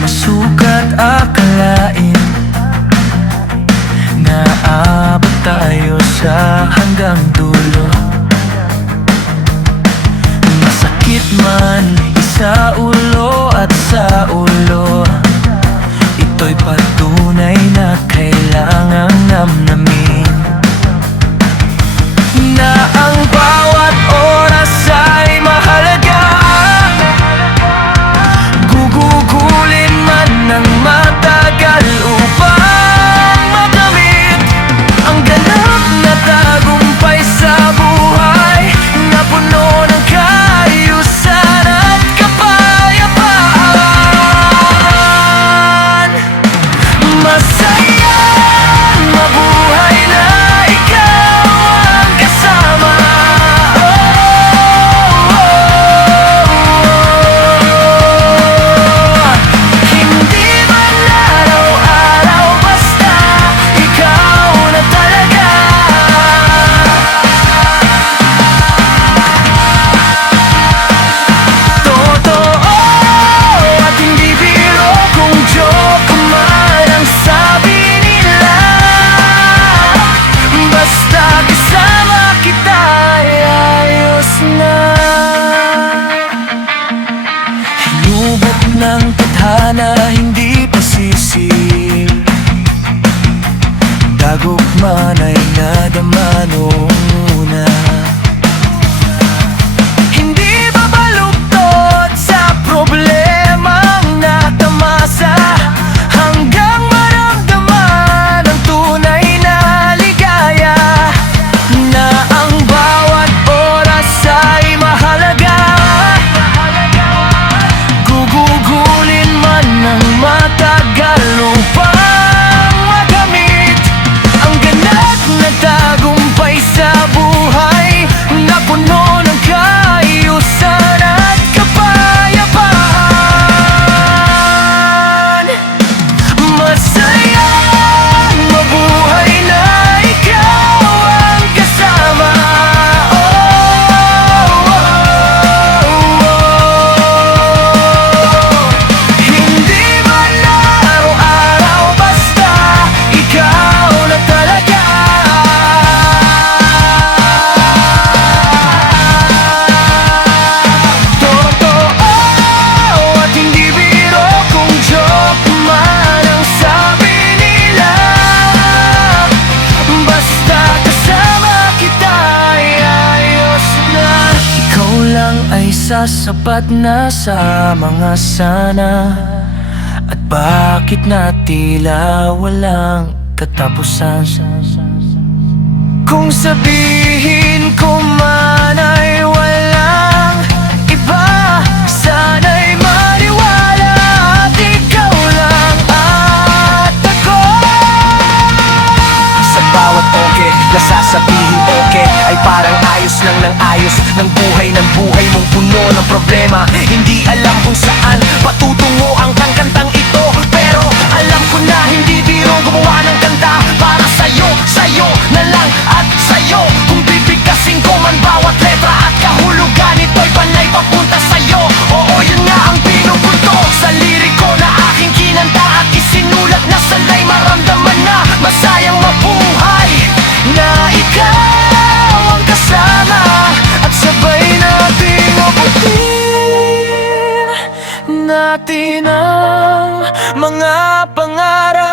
Masukat akalain na abot tayo sa hanggang dulo. Masakit man sa ulo at sa ulo, ito'y patunay na kailangang namnamin, na ang bawat oras ay mahalaga. Gugugulin man ng matagal upang makamit ang ganap na tagumpay sa buhay, na puno ng kaayusan at kapayapaan. Masaya mabuhay na ikaw ang kasama. Hindi man araw-araw, basta ikaw na talaga. Totoo at hindi biro, kung joke man ang sabi nila, basta kasama kita ay ayos na. Hinubot ng tadhana, hindi pasisi, dagok man ay nadama noong una. Hindi babaluktot sa problemang natamasa, hanggang maramdaman ang tunay na ligaya, na ang bawat oras ay mahalaga. Gugugulin man ng matagal upang makamit ang ganap na tagumpay sa buhay, na puno ng kaayusan at kapayapaan. Masaya mabuhay na ikaw ang kasama. Hindi man araw-araw, basta ikaw na talaga. Totoo at hindi biro, kung joke man ang sabi nila, basta kasama kita ay ayos na. Ikaw lang ay sasapat na sa mga sana, at bakit na tila walang katapusan? Kung sabihin ko man ay walang iba, sana'y maniwala at ikaw lang at ako. Sa bawat okay na sasabihin okay, ay parang ayos lang ng ayos ng buhay mong puno ng problema. Hindi alam kung saan patutungo ang kantang ito, pero alam ko na hindi biro gumawa ng kanta para sa'yo, sa'yo na lang at sa'yo. Kung bibigkasin ko man bawat letra at kahulugan, ito'y panay papunta sa'yo. Oo, yun nga ang pinupunto sa liriko na aking kinanta at isinulat, na sanay maramdaman na masayang mabuhay, na ikaw ang kasama, at sabay nating abutin natin ang mga pangarap.